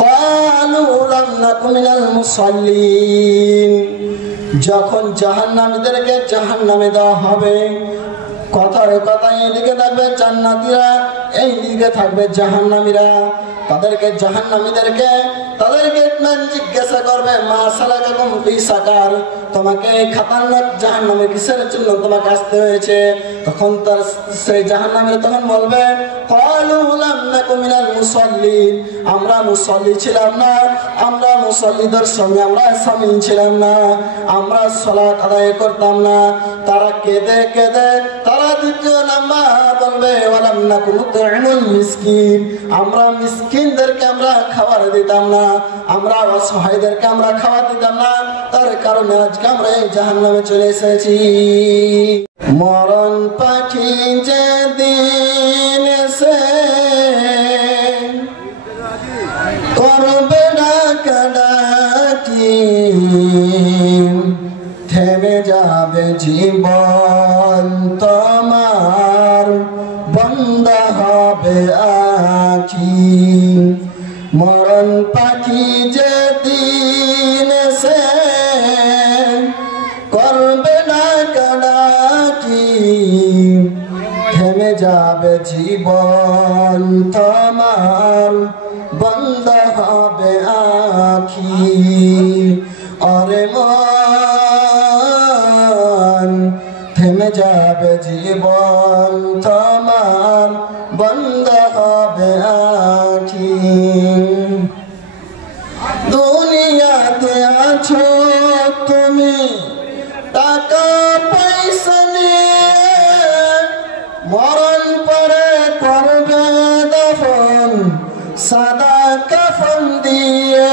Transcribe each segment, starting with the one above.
ক্বালু লাম নাকু মিনাল মুসাল্লিন। যখন জাহান্নামীদেরকে জাহান্নামে দেওয়া হবে, কথার কথা এইদিকে থাকবে জান্নাতীরা, এইদিকে থাকবে জাহান্নামীরা। তাদেরকে জাহান্নামীদেরকে জিজ্ঞাসা করবে, মা সালাকাকুম ফি সাকার, তোমাকে খতরনাক জাহান্নামে কিসের জন্য তোমাকে আসতে হয়েছে? তখন তার সেই জাহান্নামীরা তখন বলবে, ক্বালু লাম নাকু মিনাল মুসাল্লিন, আমরা মুসাল্লি ছিলাম না, আমরা মুসাল্লিদের সঙ্গে আমরা শামিল ছিলাম না, আমরা সালাত আদায় করতাম না। তারা কেঁদে কেঁদে তারা দ্বিতীয় নাম্বার বলবে, ওয়ালাম নাকু নুতইমুল মিসকিন, আমরা মিসকিনদেরকে আমরা খাবার দিতাম না, আমরা অসহায়দেরকে আমরা খাবার দিতাম না, তার কারণে আজকে আমরা এই জাহান্নামে চলে এসেছি। মরণ পাখি যেদিন এসে করবে ডাকাডাকি, থেমে যাবে জীবন তোমার, বন্ধ হবে আঁখি। মরণ পাখি যেদিন এসে করবে ডাকাডাকি, থেমে যাবে জীবন তোমার, বন্ধ হবে আঁখি। অরে মন, থেমে যাবে জীবন তোমার, বন্ধ হবে আঁখি। দুনিয়াতে আছো তুমি টাকা পয়সা নিয়ে, মরণ পরে করবে দফন সাদা কাফন দিয়ে।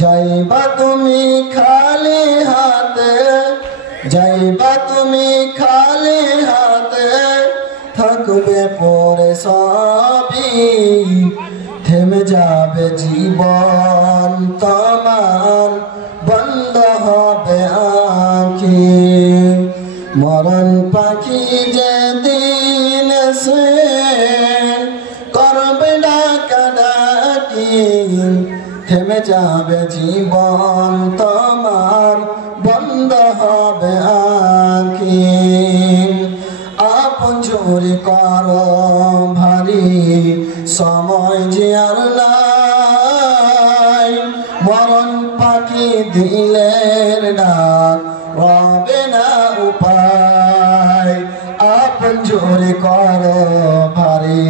যাইবা তুমি খালি হাতে, যাইবা তুমি খালি হাতে, থাকবে পরে সবই, থেমে যাবে জীবন তোমার, বন্ধ হবে আঁখি। মরণ পাখি যেদিন এসে করবে ডাকাডাকি, থেমে যাবে জীবন তোমার, বন্ধ হবে আঁখি। আপন ঝুরি করো ভারী, সময় যে আর নাই, মরণ পাখি দিলের ডাক রবে না উপায়। আপন ঝুরি করো ভারী,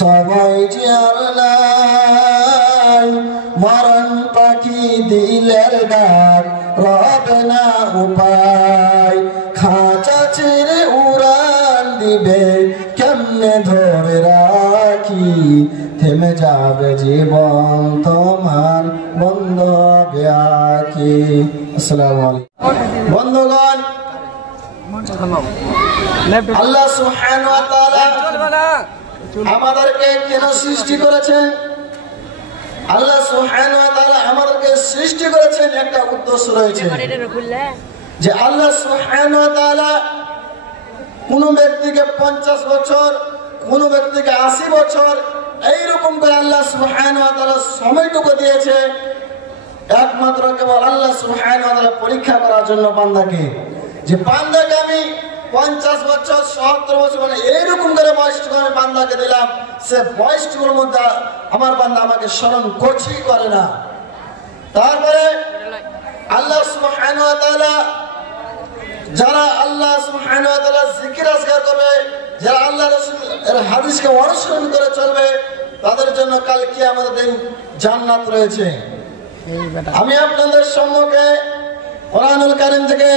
সময় যে আর নাই, মরণ পাখি দিলের ডাক রবে না উপায়। খাঁচা ছেড়ে উড়ান দিবে কেমনে ধরে রাখি, থেমে যাবে জীবন তোমার, বন্ধ হবে আঁখি। আসসালামু আলাইকুম। বন্ধুগণ, আল্লাহ সুবহানাহু ওয়া তাআলা আমাদেরকে কেন সৃষ্টি করেছেন? আল্লাহ সুবহানাহু ওয়া তাআলা আমাদেরকে সৃষ্টি করেছেন একটা উদ্দেশ্য রয়েছে, যে আল্লাহ সুবহানাহু ওয়া তাআলা কোন ব্যক্তিকে 50 বছর, কোন ব্যক্তিকে 80 বছর, এইরকম করে আল্লাহ সুবহানাহু ওয়া তাআলা সময়টুকু দিয়েছে একমাত্র কেবল আল্লাহ সুবহানাহু ওয়া তাআলা পরীক্ষা করার জন্য বান্দাকে, যে বান্দাকে আমি 50 বছর 70 বছর মানে এইরকম করে বয়সটুকু আমি বান্দাকে দিলাম, সে বয়সটুকুর মধ্যে আমার বান্দা আমাকে স্মরণ করছেই করে না। তারপরে আল্লাহ সুবহানাহু ওয়া তাআলা যারা আল্লাহ সুবহানাহু ওয়া তাআলা জিকির আজকার করবে, যারা আল্লাহ রাসূলের হাদিসকে অনুসরণ করে চলবে, তাদের জন্য কাল কিয়ামতের দিন জান্নাত রয়েছে। আমি আপনাদের সম্মুখে কোরআনুল কারীম থেকে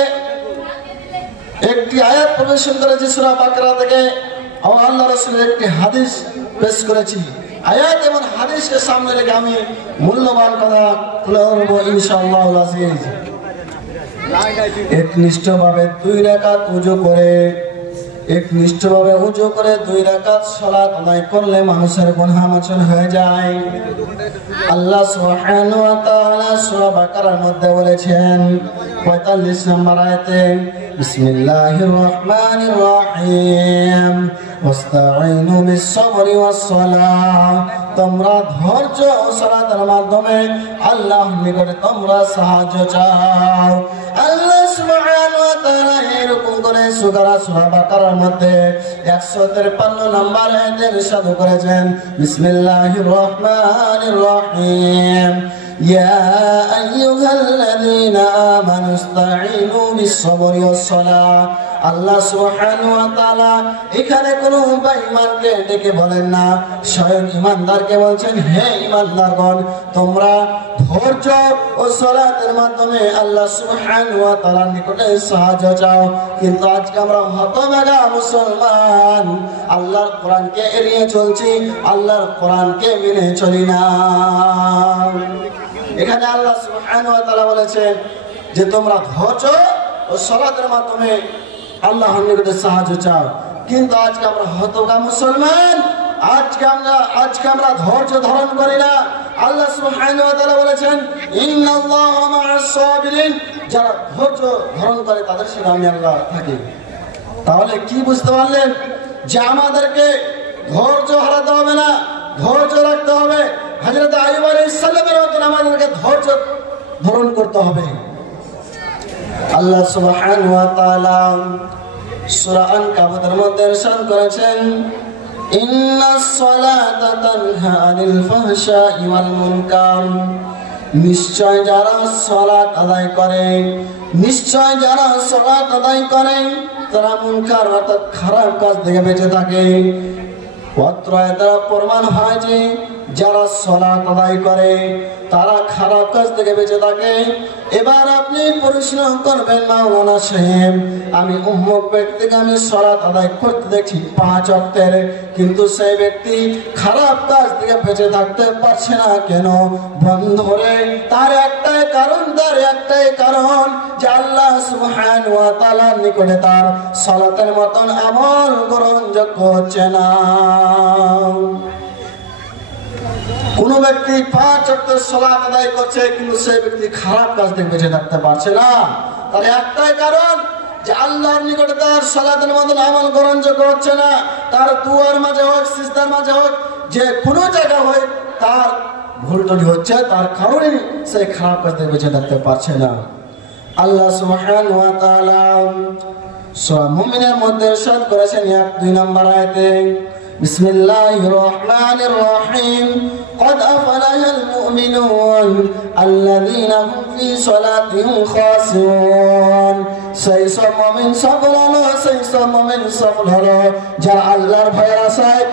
একটি আয়াত পরিবেশন করেছি, সূরা বাকারা থেকে, আল্লাহ রাসূলের একটি হাদিস পেশ করেছি। আয়াত এবং হাদিসকে সামনে রেখে আমি মূল্যবান কথা তুলে ধরবো ইনশাআল্লাহুল আজিজ। একনিষ্ঠভাবে 2 রাকাত ওযু করে একনিষ্ঠভাবে উজু করে 2 রাকাত সালাত আদায় করলে মানুষের গুনাহ মোচন হয়ে যায়। আল্লাহ সুবহানাহু ওয়া তাআলা সূরা বাকারার মধ্যে বলেছেন 45 নম্বর আয়াতে, বিসমিল্লাহির রহমানির রহিম ওয়াস্তাঈনু বিস-সাবরি ওয়াস-সালাহ, তোমরা ধৈর্য ও সালাতের মাধ্যমে আল্লাহর নিকটে তোমরা সাহায্য চাও। আল্লাহ সুবহানাহু ওয়া তাআলা এরকম করে সূরা বাকারার মধ্যে 153 নম্বর আয়াতে ইরশাদ করেছেন, বিসমিল্লাহির রহমানির রহিম ইয়া আইয়ুহাল্লাযীনা আমানু ইসতাঈনু বিস-সাবরি ওয়াস-সালাহ। আল্লাহ সুবহানাহু ওয়া তাআলা এখানে কোনো বেঈমানকে ডেকে বলেন না, স্বয়ং ঈমানদারকে বলছেন, হে ঈমানদারগণ, তোমরা ধৈর্য ও সালাতের মাধ্যমে আল্লাহ সুবহানাহু ওয়া তাআলার নিকটে সাহায্য চাও। কিন্তু আজকে আমরা হতভাগা মুসলমান, আল্লাহর কোরআনকে এড়িয়ে চলছি, আল্লাহর কোরআনকে মেনে চলি না। এখানে আল্লাহ সুবহানাহু ওয়া তাআলা বলেছেন যে তোমরা ধৈর্য ও সালাতের মাধ্যমে আল্লাহর নিকটে সাহায্য চাও। কিন্তু আজকে আমরা হতভাগা মুসলমান, আজকে আমরা ধৈর্য ধারণ করি না। আল্লাহ সুবহানাহু ওয়া তাআলা বলেছেন, ইন্নাল্লাহা মা'আস সাবিরিন, যারা ধৈর্য ধারণ করে তাদের সাথে আমি আল্লাহ থাকি। তাহলে কি বুঝতে পারলেন যে আমাদেরকে ধৈর্য হারাতে হবে না, ধৈর্য রাখতে হবে। হযরত আইয়ুব আলাইহিস সালামের মতন আমাদেরকে ধৈর্য ধারণ করতে হবে। আল্লাহ সুবহানাহু ওয়া তাআলা সূরা আনকাবুতের মধ্যে ইরশাদ করেছেন, ইন্নাস সালাতা তানহা আনিল ফাহশাই ওয়াল মুনকার, নিশ্চয় যারা সালাত আদায় করে, নিশ্চয় যারা সালাত আদায় করে তারা মুনকার অর্থাৎ খারাপ কাজ থেকে বেঁচে থাকে। অত্রয় দ্বারা প্রমাণ হয় যে যারা সালাত আদায় করে তারা খারাপ কাজ থেকে বেঁচে থাকে। এবার আপনি প্রশ্ন করবেন, মাওলানা সাহেব, আমি উম্মুক ব্যক্তিকে আমি সালাত আদায় করতে দেখি 5 ওয়াক্তের, কিন্তু সেই ব্যক্তি খারাপ কাজ থেকে বেঁচে থাকতে পারছে না কেন? বন্ধুরে, তার একটাই কারণ যে আল্লাহ সুবহানাহু ওয়া তাআলার নিকটে তার সালাতের মতন আমল গ্রহণযোগ্য হচ্ছে না। কোন ব্যক্তি 5 ওয়াক্ত সালাত আদায় করছে কিন্তু সেই ব্যক্তি খারাপ কাজ থেকে বেঁচে থাকতে পারছে না, তার একটাই কারণ যে আল্লাহর নিকটে তার সালাতের মতন আমল গ্রহণযোগ্য হচ্ছে না। তার দুয়ার মাঝে হোক, সিজদার মাঝে হোক, যে কোনো জায়গা হোক, তার ভুল ত্রুটি হচ্ছে, তার কারণে সে খারাপ কাজ থেকে বেঁচে থাকতে পারছে না। আল্লাহ সুবহানাহু ওয়া তাআলা সূরা মুমিনের মধ্যে ইরশাদ করেছেন 1-2 নম্বর আয়াতে, বিসমিল্লাহির রহমানির রহিম قد أفلح المؤمنون الذين هم في صلاتهم خاشعون। সেই সব মুমিন সফল হলো, সেই সব মুমিন সফল হলো যারা আল্লাহর ভয়ের আশায়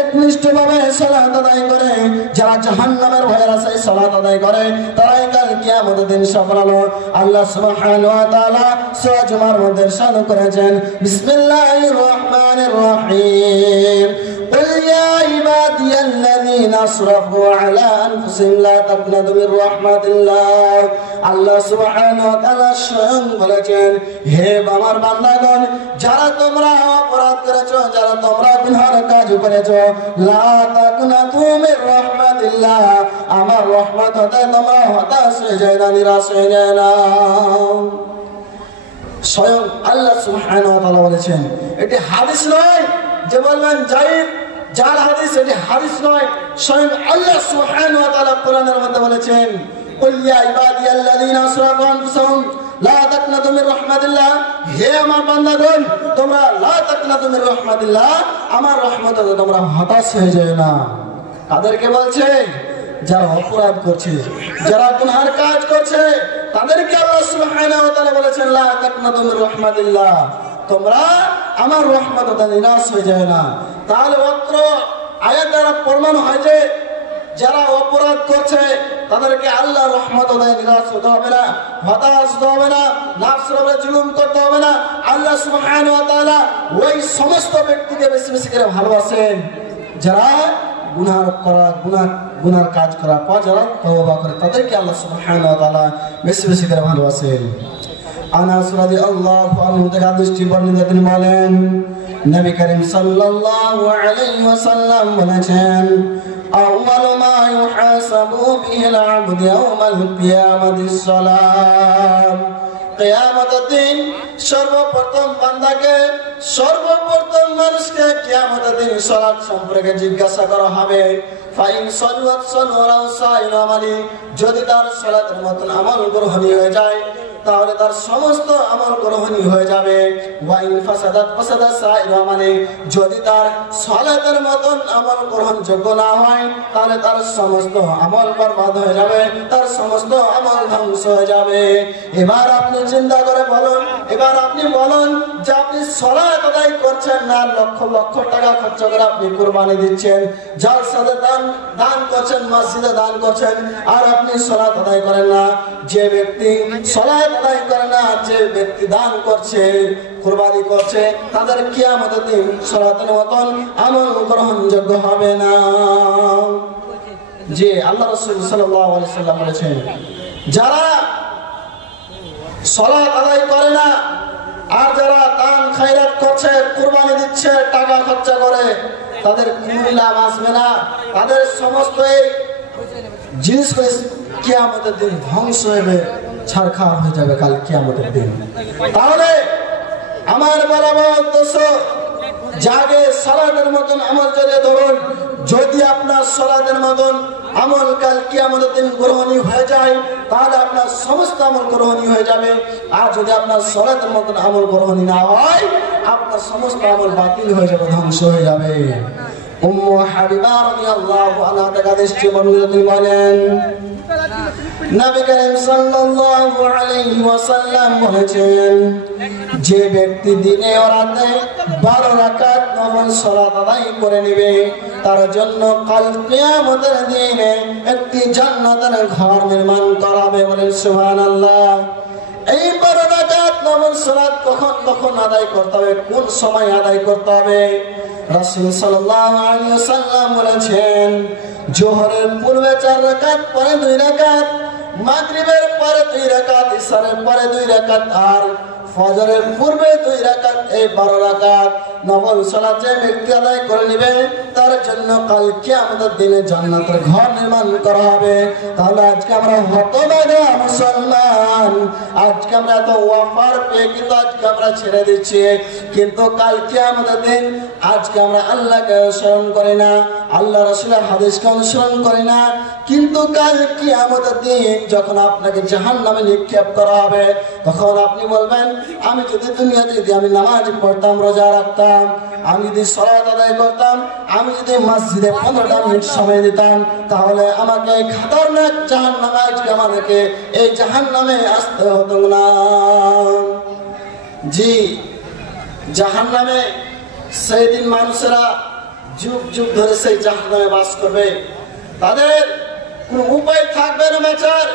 একনিষ্ঠভাবে সালাত আদায় করে, যারা জাহান্নামের ভয়ের আশায় সালাত আদায় করে, তারাই কাল কিয়ামতের দিন সফল হলো। আল্লাহ সুবহানাহু ওয়া তাআলা সূরা জুমার মধ্যে ইরশাদ করেছেন, বিসমিল্লাহির রহমানির রহিম قل يا عبادي الذين أسرفوا على أنفسهم لا تقنطوا من رحمة الله। আল্লাহ সুবহানাহু ওয়া তাআলা স্বয়ং বলেছেন, হে আমার বান্দাগণ, যারা তোমরা অপরাধ করেছো, যারা তোমরা গুনাহের কাজ করেছো, লা তাকনাতু মির রাহমাতিল্লাহ, আমার রহমত হতে তোমরা হতাশ হয়ে যায় না, নিরাশ হয়ে যায় না। স্বয়ং আল্লাহ সুবহানাহু ওয়া তাআলা বলেছেন, এটি হাদিস নয় যে বলবেন যার হাদিস, এটি হাদিস নয়, স্বয়ং আল্লাহ সুবহানাহু ওয়া তাআলা কোরআনের মধ্যে বলেছেন, কুল ইয়া ইবাদিয়াল্লাযীনা আসরাফু আনফুসাহুম লা তাকনাতু মির রাহমাতিল্লাহ, হে আমার বান্দাগণ, তোমরা লা তাকনাতু মির রাহমাতিল্লাহ, আমার রহমত থেকে তোমরা হতাশ হয়ে যায় না। তাদেরকে বলছে যারা অপরাধ করছে, যারা গুনাহের কাজ করছে, তাদেরকে আল্লাহ সুবহানাহু ওয়া তাআলা বলেছেন, লা তাকনাতু মির রাহমাতিল্লাহ, তোমরা আমার রহমত থেকে নিরাশ হয়ে যায় না। তাহলে অত্র আয়াত দ্বারা প্রমাণ হয় যে যারা অপরাধ করছে তাদেরকে আল্লাহ রহমত থেকে নিরাশ হতে হবে না, হতাশ হতে হবে না, নফসের উপরে জুলুম করতে হবে না। আল্লাহ সুবহানাহু ওয়া তাআলা ওই সমস্ত ব্যক্তিকে বেশি বেশি করে ভালোবাসেন যারা গুনার কাজ করার পর যারা তওবা করে, তাদেরকে আল্লাহ সুবহানাহু ওয়া তাআলা বেশি বেশি করে ভালোবাসেন। আনাস রাদিয়াল্লাহু আনহু থেকে হাদিসটি বর্ণিত, তিনি বলেন, নবী করিম সাল্লাল্লাহু আলাইহি ওয়াসাল্লাম বলেছেন আউয়ালু মা ইউহাসাবু বিহিল আবদু ইয়াওমাল কিয়ামাতিস সালাত। কিয়ামতের দিন সর্বপ্রথম বান্দাকে, সর্বপ্রথম মানুষকে কিয়ামতের দিন সালাত সম্পর্কে জিজ্ঞাসা করা হবে। ফাইন সালাত সালাউ সাইল আমালি, যদি তার সালাতের মতন আমল গ্রহণীয় হয়ে যায় তাহলে তার সমস্ত আমল গ্রহণীয় হয়ে যাবে। ওয়াইন ফাসাদাত ফাসাদাত সাইল আমালি, যদি তার সালাতের মতন আমল গ্রহণযোগ্য না হয় তাহলে তার সমস্ত আমল বরবাদ হয়ে যাবে, তার সমস্ত আমল ধ্বংস হয়ে যাবে। এবার আপনি চিন্তা করে বলুন, এবার আপনি বলুন যে আপনি সালাত আদায় করছেন না, লক্ষ লক্ষ টাকা খরচ করে আপনি কুরবানি দিচ্ছেন, জালসাতে দান করছেন, মসজিদে দান করছেন, আর আপনি সালাত আদায় করেন না। যে ব্যক্তি সালাত আদায় করে না, যে ব্যক্তি দান করছে, কুরবানি করছে, তাদের কিয়ামতের দিন সালাতের মতন আমল গ্রহণযোগ্য হবে না। যে আল্লাহ রাসূল সাল্লাল্লাহু আলাইহি ওয়াসাল্লাম বলেছেন, যারা সালাত আদায় করে না আর যারা দান খায়রাত করছে, কুরবানি দিচ্ছে, টাকা খরচ করে, তাদের কোনো লাভ আসবে না, তাদের সমস্ত এই জিনিসগুলো কিয়ামতের দিন ধ্বংস হবে, ছারখার হয়ে যাবে কাল কিয়ামতের দিন। তাহলে আমার বরাবর উদ্দেশ্য, যাকে সালাতের মতন আমল যদি ধরুন, যদি আপনার সালাতের মতন আমল কাল কিয়ামতের দিন গ্রহণীয় হয়ে যায় তাহলে আপনার সমস্ত আমল গ্রহণীয় হয়ে যাবে। আর যদি আপনার সালাতের মতন আমল গ্রহণীয় না হয় আপনার সমস্ত আমল বাতিল হয়ে যাবে, ধ্বংস হয়ে যাবে। উম্মু হাবিবা রাদিয়াল্লাহু আনহা থেকে হাদিসটি বর্ণিত বলেন, নবী করিম সাল্লাল্লাহু আলাইহি ওয়াসাল্লাম বলেছেন, যে ব্যক্তি দিনে ও রাতে 12 রাকাত নফল সালাত আদায় করে নেবে তার জন্য কাল কিয়ামতের দিনে একটি জান্নাতের ঘর নির্মাণ করা হবে। বলেন সুবহানাল্লাহ। এই 12 রাকাত নফল সালাত কখন আদায় করতে হবে, কোন সময় আদায় করতে হবে? রাসূল সাল্লাল্লাহু আলাইহি ওয়াসাল্লাম বলেছেন, জোহরের পূর্বে 4 রাকাত, পরে 2 রাকাত, মাগরিবের পরে 2 রাকাত, ইশারের পরে 2 রাকাত, আর ফজরের পূর্বে 2 রাকাত। এই 12 রাকাত নফল সালাত যে ব্যক্তি আদায় করে নেবে তার জন্য কাল কিয়ামতের দিনে জান্নাতের ঘর নির্মাণ করা হবে। তাহলে আজকে আমরা হতভাগা মুসলমান, আজকে আমরা এত ওয়াফার পেয়ে কিন্তু আজকে আমরা ছেড়ে দিচ্ছি, কিন্তু কাল কিয়ামতের দিন আজকে আমরা আল্লাহকে অনুসরণ করি না, আল্লাহ রাসূলের হাদিসকে অনুসরণ করি না, কিন্তু কাল কিয়ামতের দিন যখন আপনাকে জাহান্নামে নিক্ষেপ করা হবে তখন আপনি বলবেন, আমি যদি দুনিয়াতে আমি নামাজ পড়তাম, রোজা রাখতাম, আমি যদি সালাত আদায় করতাম, আমি যদি মসজিদে 15টা মিনিট সময় দিতাম, তাহলে আমাকে খতরনাক জাহান্নামে আজকে আমাদেরকে এই জাহান্নামে আসতে হতো না। জি, জাহান্নামে সেই দিন মানুষেরা যুগ যুগ ধরে সেই জাহান্নামে বাস করবে, তাদের কোনো উপায় থাকবে না বাঁচার।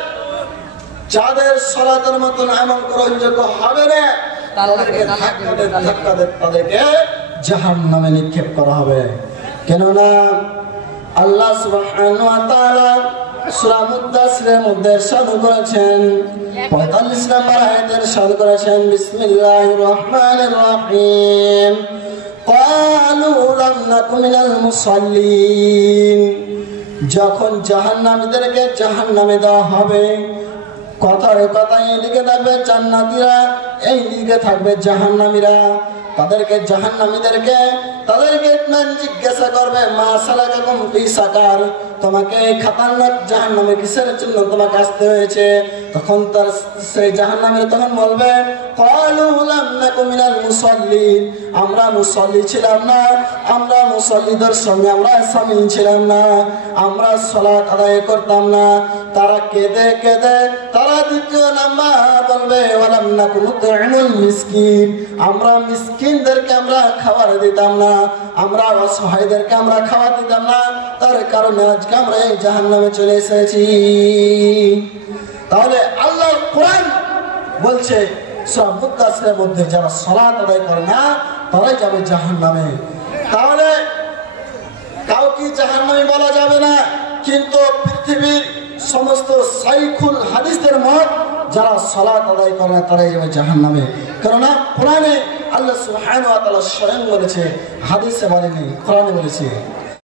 যাদের সালাতের মতন আমল গ্রহণযোগ্য হবে না তাদেরকে জাহান্নামে নিক্ষেপ করা হবে। কেননা আল্লাহ সুবহানাহু ওয়া তাআলা সূরা মুদ্দাসসিরের মধ্যে ইরশাদ করেছেন, 45 নম্বর আয়াতে ইরশাদ করেছেন, বিসমিল্লাহির রহমানির রহিম, ক্বালু লাম নাকু মিনাল মুসাল্লিন। যখন জাহান্নামীদেরকে জাহান্নামে দেওয়া হবে, কথায় কথায় এইদিকে থাকবে জান্নাতীরা, এইদিকে থাকবে জাহান্নামীরা। তাদেরকে জাহান্নামীদেরকে জিজ্ঞাসা করবে, মা সালাকাকুম ফি সাকার, তোমাকে এই খতরনাক জাহান্নামে কিসের জন্য তোমাকে আসতে হয়েছে? তখন তার সেই জাহান্নামীরা তখন বলবে, ক্বালু লাম নাকু মিনাল মুসাল্লিন, আমরা মুসাল্লি ছিলাম না, আমরা মুসাল্লিদের সঙ্গে আমরা শামিল ছিলাম না, আমরা সালাত আদায় করতাম না। তারা কেঁদে কেঁদে তারা দ্বিতীয় নাম্বার বলবে, ওয়ালাম নাকু নুত'ইমুল মিসকিন, আমরা মিসকিনদেরকে আমরা খাবার দিতাম না, আমরা অসহায়দেরকে আমরা খাবার দিতাম না, তার কারণে আজকে আমরা এই জাহান্নামে চলে এসেছি। তাহলে আল্লাহ কোরআন বলছে সূরা মুদ্দাসসিরের মধ্যে, যারা সালাত আদায় করে না তারাই যাবে জাহান্নামে। তাহলে কাউকে জাহান্নামী বলা যাবে না, কিন্তু পৃথিবীর সমস্ত সাইখুল হাদিসের মত যারা সালাত আদায় করে না তারাই যাবে জাহান্নামে। কেননা কোরআনে আল্লাহ সুবহানাহু ওয়া তাআলা স্বয়ং বলেছে, হাদিসে বলেনি, কোরআনে বলেছে।